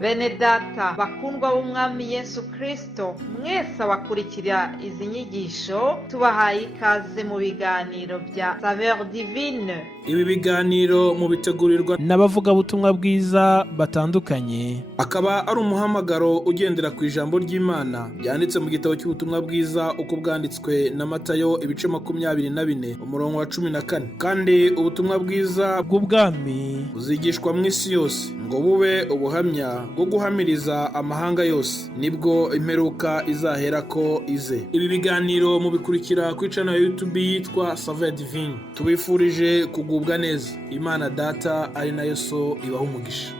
Bene data bakundwa b'umwami Yesu Kristo, mwese abakurikira izi nyigisho tubahaye ikaze mu biganiro bya Saveur Divine. Ibi biganiro mu bitegurirwa n'abavugabutumwa bwiza batandukanye, akaba ari umuhamagaro ugendera ku ijambo ry'Imana byanditse mu gitabo cy'ubutumwa bwiza uko bwanditswe na Matayo ibice 24 umurongo wa 14. Kandi ubutumwa bwiza bw'ubwami buzigishwa mu isi yose ngo bube ubuhamya bwo guhamiriza amahanga yose, nibwo imperuka izahera ko ize. Ibi biganiro mubikurikira ku channel ya YouTube yitwa Saveur Divine. Tubifurije kugubwa neza. Imana Data ari nayo So ibaha umugisha.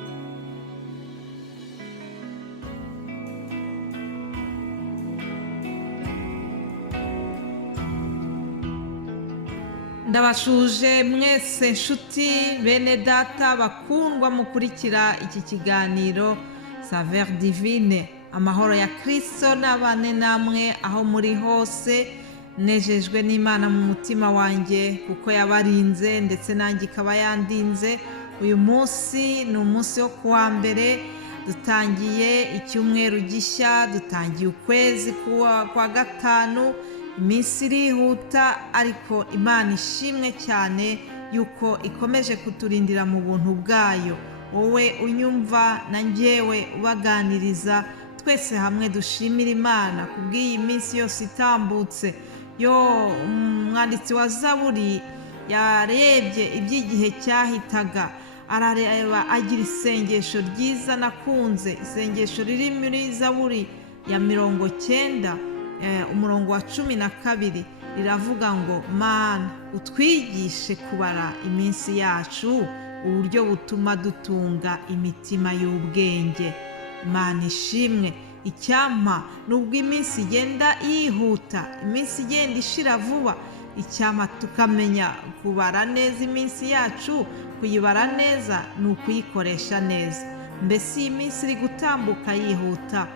Ndabashuje mwese nshuti bene data bakundwa mukurikira iki kiganiro Saveur Divine. Amahoro ya Kristo nabane namwe aho muri hose. Nejejwe n'Imana mu mutima wanjye kuko yabarinze ndetse nanjye ikaba yandinze. Uyu munsi ni umunsi wo kuwa mbere, dutangiye icyumweru gishya, dutangiye ukwezi kwa gatanu. Iminsi irihuta ariko Imana ishimwe cyane yuko ikomeje kuturindira mu buntu bwayo. Wowe unyumva na njyewe ubaganiriza, twese hamwe dushimira Imana kubw'iyi minsi yose itambutse. Umwanditsi wa Zaburi yarebye iby'igihe cyahitaga, arareba agira isengesho ryiza nakunze, isengesho riri muri Zaburi ya 90 umurongo wa 12 riravuga ngo Mana utwigishe kubara iminsi yacu, uburyo butuma dutunga imitima y'ubwenge. Imana ishimwe. Icyampa nubwo iminsi igenda yihuta, iminsi igenda ishira vuba, icyampa tukamenya kubara neza iminsi yacu. Kuyibara neza ni ukuyikoresha neza. Mbese iyi minsi iri gutambuka yihuta,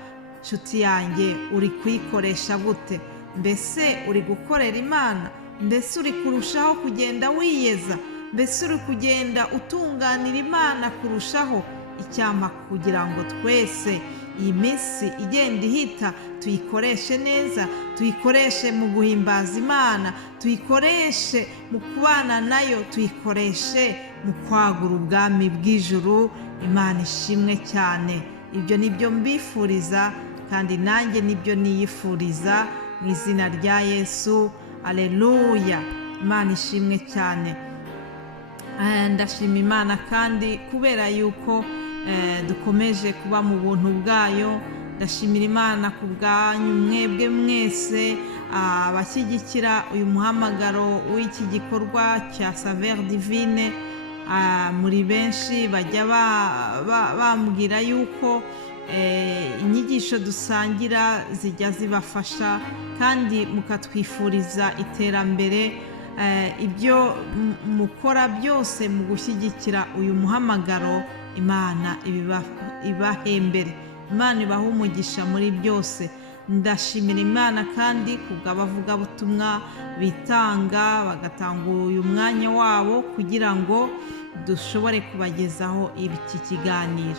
nshuti yanjye, uri kuyikoresha gute? Mbese uri gukorera Imana? Mbese uri kurushaho kugenda wiyeza? Mbese uri kugenda utunganira Imana kurushaho? Icyampa kugira ngo twese iyi minsi igenda ihita tuyikoreshe neza, tuyikoreshe mu guhimbaza Imana, tuyikoreshe mu kubana nayo, tuyikoreshe mu kwagura ubwami bw'ijuru. Imana ishimwe cyane. Ibyo nibyo mbifuriza kandi nanjye nibyo niyifuriza mu izina rya Yesu. Aleluya. Imana ishimwe cyane. Ndashima Imana kandi kubera yuko dukomeje kuba mu buntu bwayo. Ndashimira Imana ku bwanyu mwebwe mwese abashyigikira uyu muhamagaro w'iki gikorwa cya Saveur Divine. Muri benshi bajya bambwira yuko inyigisho dusangira zijya zibafasha kandi mukatwifuriza iterambere. Ibyo mukora byose mu gushyigikira uyu muhamagaro, Imana ibahembere, Imana ibaha umugisha muri byose. Ndashimira Imana kandi kubw'abavugabutumwa bitanga, bagatanga uyu mwanya wabo kugira ngo dushobore kubagezaho iki kiganiro.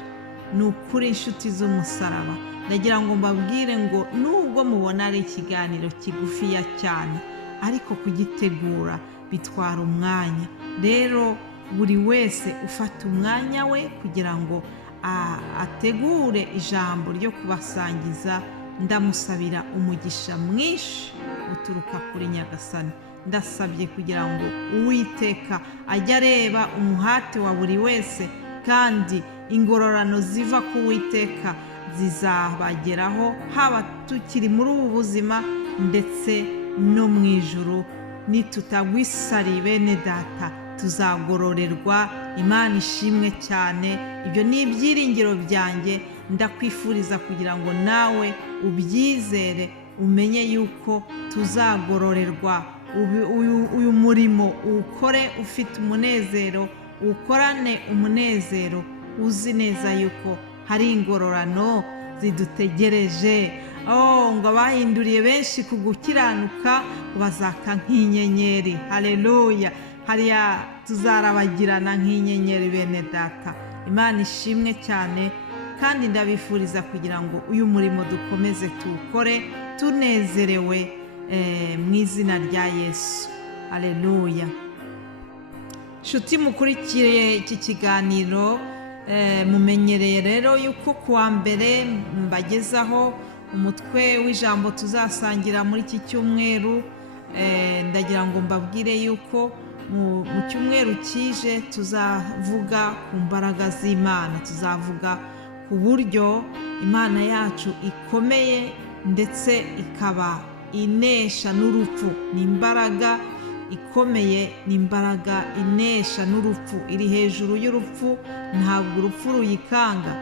Ni ukuri inshuti z'umusaraba, ndagira ngo mbabwire ngo nubwo mubona ari ikiganiro kigufiya cyane, ariko kugitegura bitwara umwanya. Rero buri wese ufata umwanya we kugira ngo ategure ijambo ryo kubasangiza, ndamusabira umugisha mwinshi uturuka kuri Nyagasani. Ndasabye kugira ngo Uwiteka ajye areba umuhate wa buri wese, kandi ingororano ziva ku Uwiteka zizabageraho, haba tukiri muri ubu buzima ndetse no mu ijuru. Nitutagwisari bene data tuzagororerwa. Imana ishimwe cyane. Ibyo ni ibyiringiro byanjye. Ndakwifuriza kugira ngo nawe ubyizere, umenye yuko tuzagororerwa. Uyu murimo ukore ufite umunezero, ukorane umunezero, uzi neza yuko hari ingororano zidutegereje. ngo abahinduriye benshi ku gukiranuka bazaka nk'inyenyeri. Haleluya. hariya tuzarabagirana nk'inyenyeri bene data. Imana ishimwe cyane. kandi ndabifuriza kugira ngo uyu murimo dukomeze tuwukore tunezerewe mu izina rya Yesu. Haleluya. Nshuti mukurikiye iki kiganiro, mumenyereye rero yuko kuwa mbere mbagezaho umutwe w'ijambo tuzasangira muri iki cyumweru. Ndagira ngo mbabwire yuko mu cyumweru kije tuzavuga ku mbaraga z'Imana, tuzavuga ku buryo Imana yacu ikomeye ndetse ikaba inesha n'urupfu. Ni imbaraga ikomeye, ni imbaraga inesha n'urupfu, iri hejuru y'urupfu, ntabwo urupfu ruyikanga.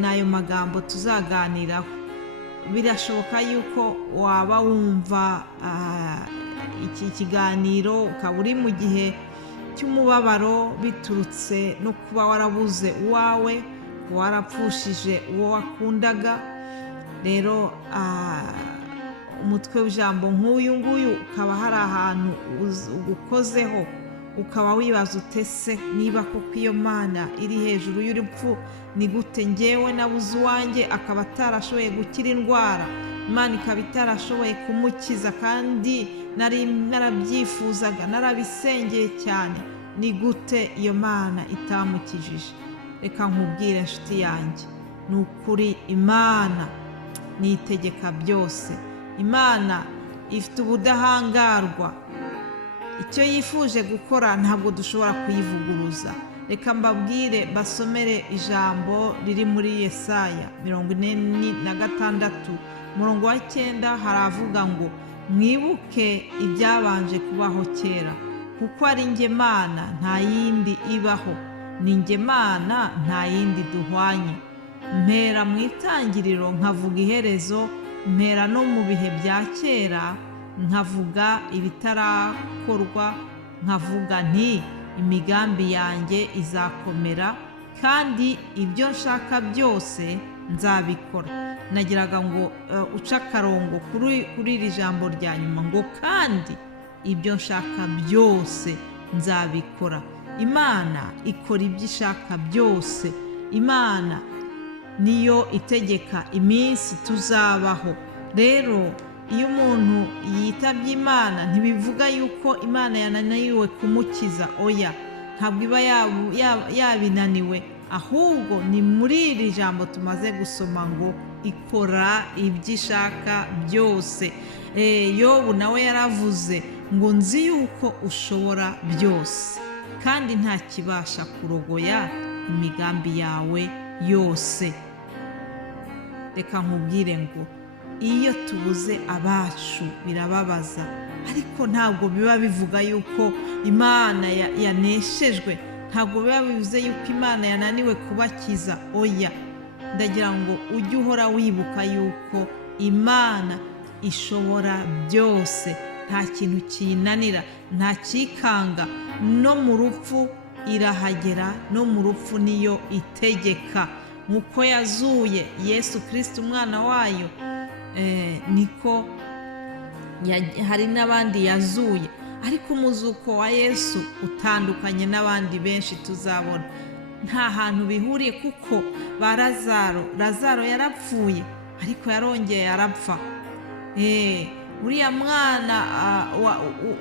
N'ayo magambo tuzaganiraho. Birashoboka yuko waba wumva iki kiganiro ukaba uri mu gihe cy'umubabaro biturutse no kuba warabuze uwawe, warapfushije uwo wakundaga. Rero umutwe w'ijambo nk'uyu nguyu ukaba hari ahantu ugukozeho, ukaba wibaza utese niba koko iyo Mana iri hejuru y'urupfu, ni gute njyewe nabuze uwanjye akaba atarashoboye gukira indwara, Imana ikaba itarashoboye kumukiza kandi nari narabyifuzaga, narabisengeye cyane, ni gute iyo Mana itamukijije? Reka nkubwire nshuti yanjye, ni ukuri Imana ni itegeka byose. Imana ifite ubudahangarwa, icyo yifuje gukora ntabwo dushobora kuyivuguruza. Reka mbabwire, basomere ijambo riri muri Yesaya 46 umurongo wa 9, haravuga ngo mwibuke ibyabanje kubaho kera, kuko ari njye Mana nta yindi ibaho, ni njye Mana nta yindi duhwanye. Mpera mu itangiriro nkavuga iherezo, mpera no mu bihe bya kera nkavuga ibitarakorwa, nkavuga nti imigambi yanjye izakomera kandi ibyo nshaka byose nzabikora. Nagiraga ngo uca akarongo kuri iri jambo rya nyuma ngo kandi ibyo nshaka byose nzabikora. Imana ikora ibyo ishaka byose. Imana niyo itegeka iminsi tuzabaho. Rero iyo umuntu yitabye Imana ntibivuga yuko Imana yananiwe kumukiza, oya, ntabwo iba yabinaniwe, ahubwo ni muri iri jambo tumaze gusoma ngo ikora ibyo ishaka byose. Yobu nawe yaravuze ngo nzi yuko ushobora byose kandi nta kibasha kurogoya imigambi yawe yose. Reka nkubwire ngo iyo tubuze abacu birababaza, ariko ntabwo biba bivuga yuko Imana yaneshejwe, ntabwo biba bivuze yuko Imana yananiwe kubakiza, oya. Ndagira ngo ujye uhora wibuka yuko Imana ishobora byose, nta kintu kiyinanira, nta kikanga. No mu rupfu irahagera, no mu rupfu niyo itegeka. Nk'uko yazuye Yesu Kristo umwana wayo, niko hari n'abandi yazuye, ariko umuzuko wa Yesu utandukanye n'abandi benshi tuzabona. Nta hantu bihuriye, kuko ba Lazaro yarapfuye ariko yarongeye arapfa.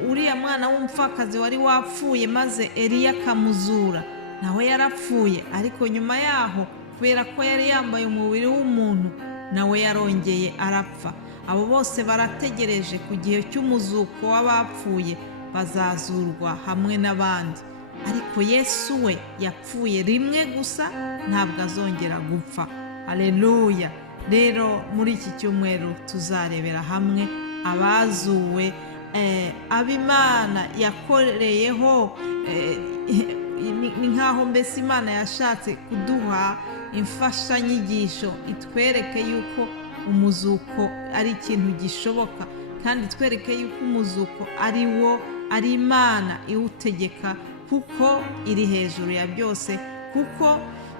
uriya mwana w'umupfakazi wari wapfuye maze Eliya akamuzura, nawe yarapfuye, ariko nyuma yaho kubera ko yari yambaye umubiri w'umuntu nawe yarongeye arapfa. Abo bose barategereje ku gihe cy'umuzuko w'abapfuye, bazazurwa hamwe n'abandi. Ariko Yesu we yapfuye rimwe gusa, ntabwo azongera gupfa. Haleluya. Rero muri iki cyumweru tuzarebera hamwe abazuwe, ab'Imana yakoreyeho. Ni nk'aho mbese Imana yashatse kuduha imfashanyigisho itwereke yuko umuzuko ari ikintu gishoboka, kandi twereke yuko umuzuko ari Imana iwutegeka, kuko iri hejuru ya byose, kuko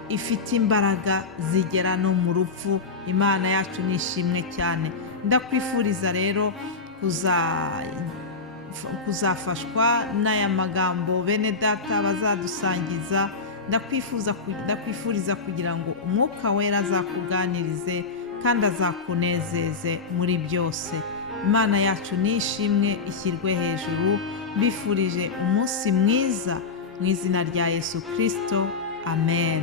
ifite imbaraga zigera no mu rupfu. Imana yacu nishimwe cyane. Ndakwifuriza rero kuzafashwa n'aya magambo bene data bazadusangiza, ndakwifuriza kugira ngo umwuka wera azakuganirize kandi azakunezeze muri byose. Imana yacu nishimwe, ishyirwe hejuru. Mbifurije umunsi mwiza mu izina rya Yesu Kristo. Amen.